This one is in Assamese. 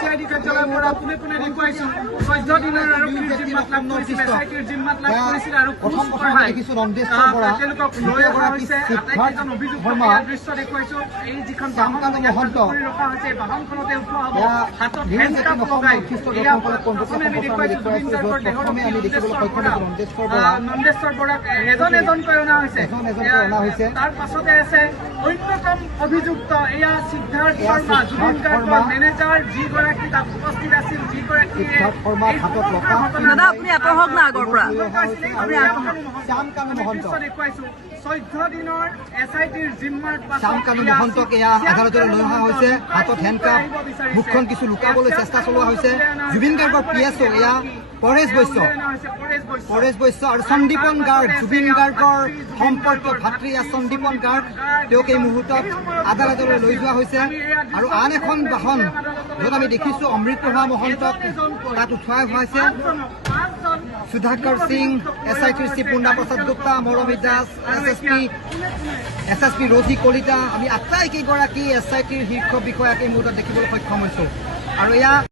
CID কাৰ্যালয়ৰ পৰা কোনে কোনে দেখুৱাইছো 14 দিনৰ আৰক্ষীৰ জিম্মাত লাভ কৰিছিল, SITৰ জিম্মাত লাভ কৰিছিল আৰু প্ৰথম কথা দেখিছো ৰন্দেশ্বৰ বৰা লৈ অহা হৈছে। আটাইকেইজন অভিযুক্ত দৃশ্য দেখুৱাইছো। এই যিখন বাহন ৰখা হৈছে, বাহনখনতে উঠোৱা হ'ব, হাতত হেণ্ডকাপ লগাই প্ৰথমে আমি দেখুৱাইছো জুবিন গাৰ্গৰ দেহৰ নন্দেশ্বৰ বৰাক এজন এজনকৈ অনা হৈছে। তাৰ পাছতে আছে অন্যতম অভিযুক্ত এয়া সিদ্ধাৰ্থ শৰ্মা, জুবিন গাৰ্গৰ মেনেজাৰ, যিগৰাকী তাত উপস্থিত আছিল, যিগৰাকী দেখুৱাইছো 14 দিনৰ SITৰ জিম্মাৰ শ্যামকানু মহন্তক এয়া আদালতলৈ লৈ অহা হৈছে। হাতত হেণ্ডকাপ, মুখখন কিছু লুকাবলৈ চেষ্টা চলোৱা হৈছে। জুবিন গাৰ্গৰ PSO এয়া পৰেশ বৈশ্য আৰু সন্দীপন গাৰ্গ, জুবিন গাৰ্গৰ সম্পৰ্কীয় ভাতৃ সন্দীপন গাৰ্গ, তেওঁক এই মুহূৰ্তত আদালতলৈ লৈ যোৱা হৈছে। আৰু আন এখন বাহন য'ত আমি দেখিছো অমৃতপ্ৰভা মহন্তক তাত উঠোৱাই হৈছে। সুধাকৰ সিং, SITৰ চিফ মুন্না প্ৰসাদ গুপ্তা, মৰমী দাস, SSP ৰজি কলিতা, আমি আটাইকেইগৰাকী SITৰ শীৰ্ষ বিষয়াক এই মুহূৰ্তত দেখিবলৈ সক্ষম হৈছো। আৰু এয়া